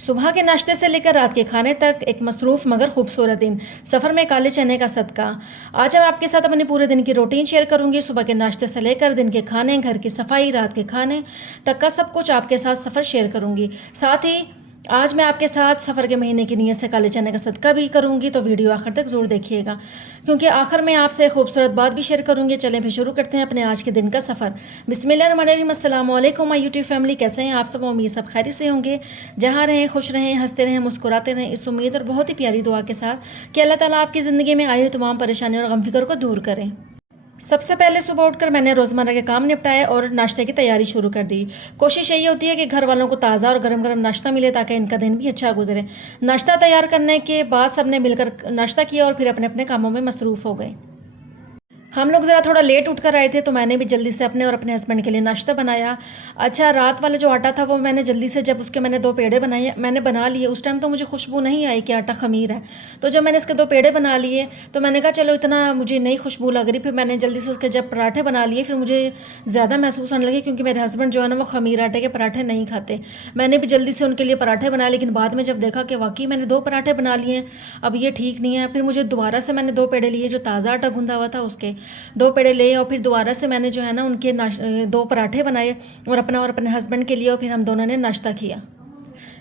सुबह के नाश्ते से लेकर रात के खाने तक एक मसरूफ़ मगर खूबसूरत दिन। सफ़र में काले चने का सदका। आज मैं आपके साथ अपने पूरे दिन की रूटीन शेयर करूंगी। सुबह के नाश्ते से लेकर दिन के खाने, घर की सफाई, रात के खाने तक का सब कुछ आपके साथ सफ़र शेयर करूंगी। साथ ही आज मैं आपके साथ सफ़र के महीने की नीयत से काले चने का सदका भी करूंगी, तो वीडियो आखिर तक ज़रूर देखिएगा, क्योंकि आखिर में आपसे खूबसूरत बात भी शेयर करूंगी। चलें फिर शुरू करते हैं अपने आज के दिन का सफ़र। बिस्मिल्लाहिर्रहमानिर्रहीम। अस्सलाम वालेकुम माय यूट्यूब फैमिली, कैसे हैं आप सब? उम्मीद सब खैरियत से होंगे। जहाँ रहें खुश रहें, हंसते रहें, मुस्कुराते रहें, इस उम्मीद और बहुत ही प्यारी दुआ के साथ कि अल्लाह ताला आपकी ज़िंदगी में आई हुई तमाम परेशानी और गम फिक्र को दूर करें। सबसे पहले सुबह उठकर मैंने रोज़मर्रा के काम निपटाए और नाश्ते की तैयारी शुरू कर दी। कोशिश यही होती है कि घर वालों को ताज़ा और गरम गरम नाश्ता मिले, ताकि इनका दिन भी अच्छा गुजरे। नाश्ता तैयार करने के बाद सबने मिलकर नाश्ता किया और फिर अपने अपने कामों में मसरूफ़ हो गए। हम लोग ज़रा थोड़ा लेट उठकर आए थे, तो मैंने भी जल्दी से अपने और अपने हस्बैंड के लिए नाश्ता बनाया। अच्छा, रात वाला जो आटा था वो मैंने जल्दी से, जब उसके मैंने 2 पेड़े बनाए, मैंने बना लिए। उस टाइम तो मुझे खुशबू नहीं आई कि आटा खमीर है, तो जब मैंने इसके 2 पेड़े बना लिए तो मैंने कहा चलो, इतना मुझे नई खुशबू लग रही। फिर मैंने जल्दी से उसके जब पराठे बना लिए, फिर मुझे ज़्यादा महसूस होने लगे, क्योंकि मेरे हस्बैंड जो है ना वो खमीर आटे के पराठे नहीं खाते। मैंने भी जल्दी से उनके लिए पराठे बनाए, लेकिन बाद में जब देखा कि वाकई मैंने 2 पराठे बना लिए, अब ये ठीक नहीं है। फिर मुझे दोबारा से मैंने 2 पेड़े लिए, जो ताज़ा आटा गूंदा हुआ था उसके 2 पेड़े ले, और फिर दोबारा से मैंने जो है ना उनके 2 पराठे बनाए और अपने हस्बैंड के लिए, और फिर हम दोनों ने नाश्ता किया।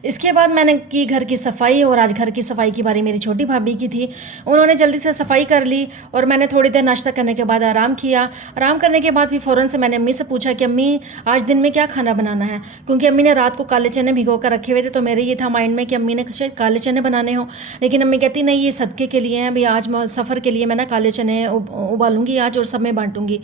इसके बाद मैंने की घर की सफाई, और आज घर की सफाई की बारी मेरी छोटी भाभी की थी। उन्होंने जल्दी से सफाई कर ली और मैंने थोड़ी देर नाश्ता करने के बाद आराम किया। आराम करने के बाद फिर फ़ौरन से मैंने अम्मी से पूछा कि अम्मी, आज दिन में क्या खाना बनाना है, क्योंकि अम्मी ने रात को काले चने भिगो कर रखे हुए थे। तो मेरे ये था माइंड में कि अम्मी ने शायद काले चने बनाने हो, लेकिन अम्मी कहती नहीं, ये सदके के लिए हैं, अभी आज सफ़र के लिए मैं ना काले चने उबालूंगी आज और सब में बांटूंगी,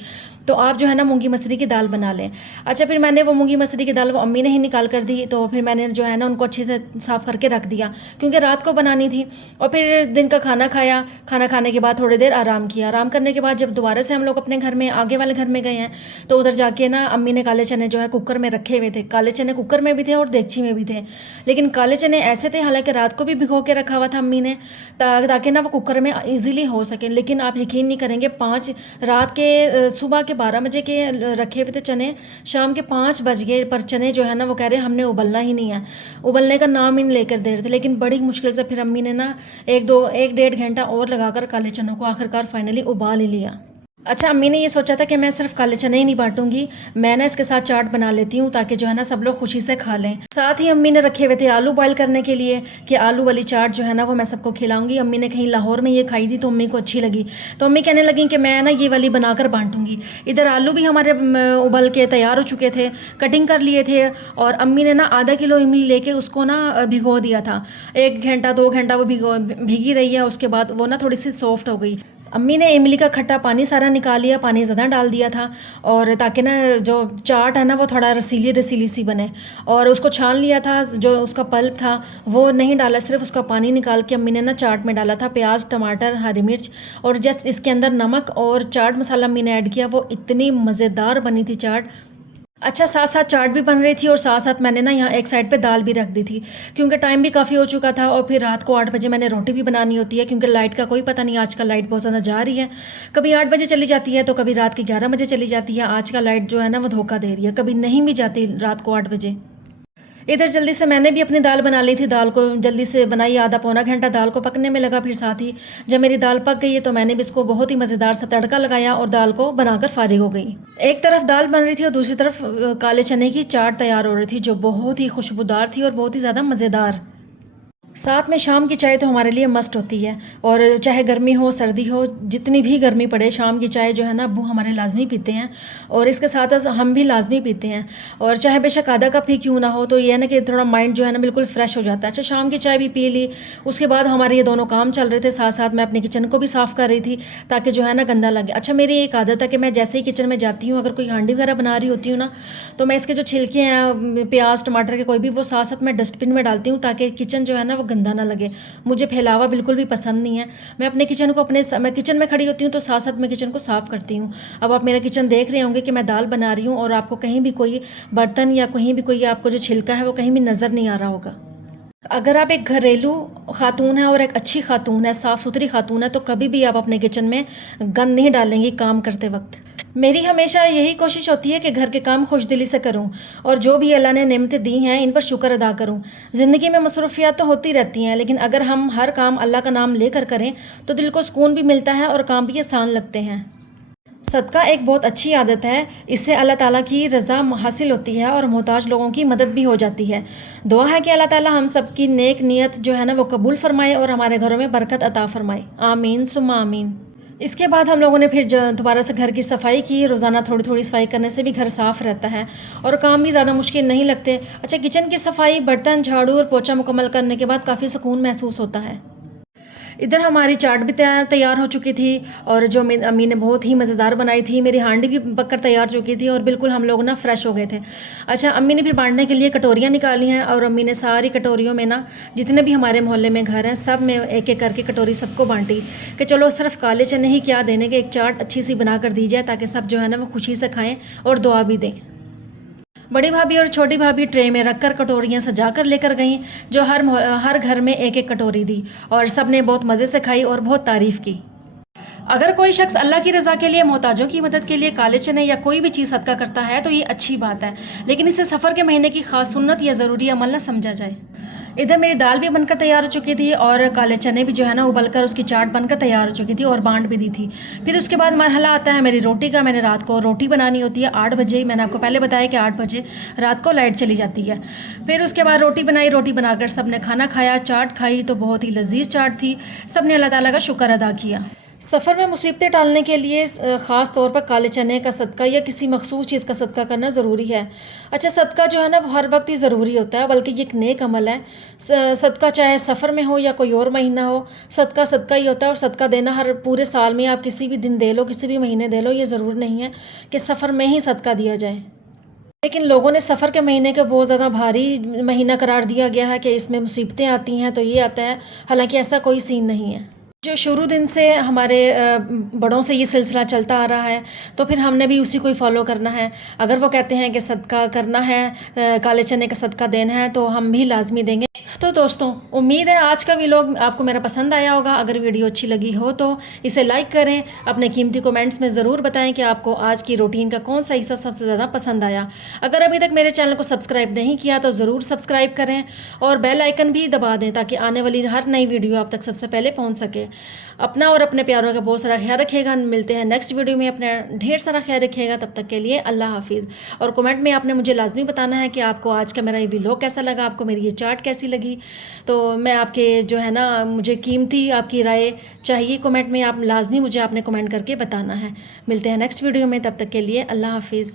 तो आप जो है ना मूंगी मसरी की दाल बना लें। अच्छा, फिर मैंने वो मूंगी मसरी की दाल वो अम्मी ने ही निकाल कर दी, तो फिर मैंने जो है ना उनको अच्छे से साफ़ करके रख दिया, क्योंकि रात को बनानी थी। और फिर दिन का खाना खाया। खाना खाने के बाद थोड़ी देर आराम किया। आराम करने के बाद जब दोबारा से हम लोग अपने घर में, आगे वाले घर में गए हैं, तो उधर जाके ना अम्मी ने काले चने जो है कुकर में रखे हुए थे। काले चने कुकर में भी थे और देगची में भी थे, लेकिन काले चने ऐसे थे, हालांकि रात को भी भिगो के रखा हुआ था अम्मी ने, ताकि ना वो कुकर में ईजिली हो सके। लेकिन आप यकीन नहीं करेंगे, रात के सुबह के 12 बजे के रखे हुए थे चने, शाम के 5 बज गए, पर चने जो है ना वो कह रहे हमने उबलना ही नहीं है, उबलने का नाम ही नहीं लेकर दे रहे थे। लेकिन बड़ी मुश्किल से फिर अम्मी ने ना 1-1.5 घंटा और लगाकर काले चनों को आखिरकार फाइनली उबाल ही लिया। अच्छा, अम्मी ने ये सोचा था कि मैं सिर्फ काले चने ही नहीं बांटूंगी, मैं ना इसके साथ चाट बना लेती हूँ, ताकि जो है ना सब लोग खुशी से खा लें। साथ ही अम्मी ने रखे हुए थे आलू बॉयल करने के लिए, कि आलू वाली चाट जो है ना वो मैं सबको खिलाऊंगी। अम्मी ने कहीं लाहौर में ये खाई थी तो अम्मी को अच्छी लगी, तो अम्मी कहने लगी कि मैं ना ये वाली बनाकर बांटूंगी। इधर आलू भी हमारे उबल के तैयार हो चुके थे, कटिंग कर लिए थे, और अम्मी ने ना आधा किलो इमली लेके उसको ना भिगो दिया था। 1 घंटा 2 घंटा वो भीगी रही है, उसके बाद वो ना थोड़ी सी सॉफ्ट हो गई। अम्मी ने इमली का खट्टा पानी सारा निकाल लिया, पानी ज़्यादा डाल दिया था, और ताकि ना जो चाट है ना वो थोड़ा रसीली रसीली सी बने, और उसको छान लिया था। जो उसका पल्प था वो नहीं डाला, सिर्फ उसका पानी निकाल के अम्मी ने ना चाट में डाला था। प्याज, टमाटर, हरी मिर्च और जस्ट इसके अंदर नमक और चाट मसाला अम्मी ने ऐड किया। वो इतनी मज़ेदार बनी थी चाट। अच्छा, साथ साथ चाट भी बन रही थी और साथ साथ मैंने ना यहाँ एक साइड पे दाल भी रख दी थी, क्योंकि टाइम भी काफ़ी हो चुका था, और फिर रात को 8 बजे मैंने रोटी भी बनानी होती है, क्योंकि लाइट का कोई पता नहीं। आजकल लाइट बहुत ज़्यादा जा रही है, कभी 8 बजे चली जाती है तो कभी रात के 11 बजे चली जाती है। आज का लाइट जो है ना वो धोखा दे रही है, कभी नहीं भी जाती रात को 8 बजे। इधर जल्दी से मैंने भी अपनी दाल बना ली थी। दाल को जल्दी से बनाई, आधा पौना घंटा दाल को पकने में लगा। फिर साथ ही जब मेरी दाल पक गई है तो मैंने भी इसको बहुत ही मज़ेदार सा तड़का लगाया और दाल को बनाकर फारिग हो गई। एक तरफ दाल बन रही थी और दूसरी तरफ काले चने की चाट तैयार हो रही थी, जो बहुत ही खुशबूदार थी और बहुत ही ज़्यादा मज़ेदार। साथ में शाम की चाय तो हमारे लिए मस्ट होती है, और चाहे गर्मी हो सर्दी हो, जितनी भी गर्मी पड़े, शाम की चाय जो है ना अब्बू हमारे लाजमी पीते हैं, और इसके साथ हम भी लाजमी पीते हैं। और चाहे बेशक आधा कप ही क्यों ना हो, तो ये है ना कि थोड़ा माइंड जो है ना बिल्कुल फ्रेश हो जाता है। अच्छा, शाम की चाय भी पी ली। उसके बाद हमारे ये दोनों काम चल रहे थे, साथ साथ मैं अपने किचन को भी साफ़ कर रही थी, ताकि जो है ना गंदा लगे। अच्छा, मेरी एक आदत है कि मैं जैसे ही किचन में जाती हूँ, अगर कोई हांडी वगैरह बना रही होती हूँ ना, तो मैं इसके जो छिलके हैं प्याज टमाटर के कोई भी, वो साथ साथ मैं डस्टबिन में डालती हूँ, ताकि किचन जो है ना वो गंदा ना लगे। मुझे फैलावा बिल्कुल भी पसंद नहीं है। मैं अपने किचन को मैं किचन में खड़ी होती हूँ तो साथ साथ मैं किचन को साफ़ करती हूँ। अब आप मेरा किचन देख रहे होंगे कि मैं दाल बना रही हूँ, और आपको कहीं भी कोई बर्तन या कहीं भी कोई आपको जो छिलका है वो कहीं भी नज़र नहीं आ रहा होगा। अगर आप एक घरेलू खातून है और एक अच्छी खातून है, साफ़ सुथरी खातून है, तो कभी भी आप अपने किचन में गंद नहीं डालेंगी काम करते वक्त। मेरी हमेशा यही कोशिश होती है कि घर के काम खुशदिली से करूं और जो भी अल्लाह ने नेमतें दी हैं इन पर शुक्र अदा करूं। ज़िंदगी में मसरूफियात तो होती रहती हैं, लेकिन अगर हम हर काम अल्लाह का नाम लेकर करें तो दिल को सुकून भी मिलता है और काम भी आसान लगते हैं। सदका एक बहुत अच्छी आदत है। इससे अल्लाह ताला की रज़ा हासिल होती है और मोहताज लोगों की मदद भी हो जाती है। दुआ है कि अल्लाह ताला हम सब की नेक नीयत जो है ना वो कबूल फ़रमाए और हमारे घरों में बरकत अता फ़रमाए। आमीन सुम्मा आमीन। इसके बाद हम लोगों ने फिर दोबारा से घर की सफाई की। रोज़ाना थोड़ी थोड़ी सफाई करने से भी घर साफ़ रहता है और काम भी ज़्यादा मुश्किल नहीं लगते। अच्छा, किचन की सफाई, बर्तन, झाड़ू और पोछा मुकम्मल करने के बाद काफ़ी सुकून महसूस होता है। इधर हमारी चाट भी तैयार हो चुकी थी और जो अम्मी ने बहुत ही मज़ेदार बनाई थी। मेरी हांडी भी पककर तैयार चुकी थी और बिल्कुल हम लोग ना फ्रेश हो गए थे। अच्छा, अम्मी ने फिर बांटने के लिए कटोरियाँ निकाली हैं और अम्मी ने सारी कटोरियों में ना जितने भी हमारे मोहल्ले में घर हैं सब में एक एक करके कटोरी सबको बांटी कि चलो सिर्फ काले चने ही क्या देने के, एक चाट अच्छी सी बना कर दी जाए ताकि सब जो है ना वो खुशी से खाएँ और दुआ भी दें। बड़ी भाभी और छोटी भाभी ट्रे में रखकर कटोरियाँ सजा कर लेकर गईं, जो हर घर में एक एक कटोरी दी और सब ने बहुत मज़े से खाई और बहुत तारीफ़ की। अगर कोई शख्स अल्लाह की रज़ा के लिए, मोहताजों की मदद के लिए काले चने या कोई भी चीज़ सदका करता है तो ये अच्छी बात है, लेकिन इसे सफ़र के महीने की ख़ास सुन्नत या ज़रूरी अमल न समझा जाए। इधर मेरी दाल भी बनकर तैयार हो चुकी थी और काले चने भी जो है ना उबलकर उसकी चाट बनकर तैयार हो चुकी थी और बांट भी दी थी। फिर उसके बाद मरहला आता है मेरी रोटी का। मैंने रात को रोटी बनानी होती है 8 बजे। मैंने आपको पहले बताया कि 8 बजे रात को लाइट चली जाती है। फिर उसके बाद रोटी बनाई, रोटी बनाकर सब ने खाना खाया, चाट खाई तो बहुत ही लजीज चाट थी। सब ने अल्लाह ताला का शुक्र अदा किया। सफ़र में मुसीबतें टालने के लिए ख़ास तौर पर काले चने का सदका या किसी मखसूस चीज़ का सदका करना ज़रूरी है। अच्छा, सदका जो है ना वो हर वक्त ही ज़रूरी होता है, बल्कि ये एक नेक अमल है। सदका चाहे सफ़र में हो या कोई और महीना हो, सदका सदका ही होता है। और सदका देना हर पूरे साल में आप किसी भी दिन दे लो, किसी भी महीने दे लो, ये ज़रूर नहीं है कि सफ़र में ही सदका दिया जाए। लेकिन लोगों ने सफ़र के महीने को बहुत ज़्यादा भारी महीना करार दिया गया है कि इसमें मुसीबतें आती हैं तो ये आता है, हालांकि ऐसा कोई सीन नहीं है। जो शुरू दिन से हमारे बड़ों से ये सिलसिला चलता आ रहा है तो फिर हमने भी उसी को ही फॉलो करना है। अगर वो कहते हैं कि सदका करना है, काले चने का सदका देना है, तो हम भी लाजमी देंगे। तो दोस्तों, उम्मीद है आज का व्लॉग आपको मेरा पसंद आया होगा। अगर वीडियो अच्छी लगी हो तो इसे लाइक करें। अपने कीमती कमेंट्स में ज़रूर बताएं कि आपको आज की रूटीन का कौन सा हिस्सा सबसे ज़्यादा पसंद आया। अगर अभी तक मेरे चैनल को सब्सक्राइब नहीं किया तो ज़रूर सब्सक्राइब करें और बेल आइकन भी दबा दें ताकि आने वाली हर नई वीडियो आप तक सबसे पहले पहुँच सके। अपना और अपने प्यारों का बहुत सारा ख्याल रखिएगा। मिलते हैं नेक्स्ट वीडियो में। अपना ढेर सारा ख्याल रखिएगा। तब तक के लिए अल्लाह हाफिज़। और कमेंट में आपने मुझे लाजमी बताना है कि आपको आज का मेरा ये व्लॉग कैसा लगा, आपको मेरी ये चाट कैसी लगी। तो मैं आपके जो है ना मुझे कीमती आपकी राय चाहिए कमेंट में। आप लाजमी मुझे आपने कमेंट करके बताना है। मिलते हैं नेक्स्ट वीडियो में। तब तक के लिए अल्लाह हाफिज़।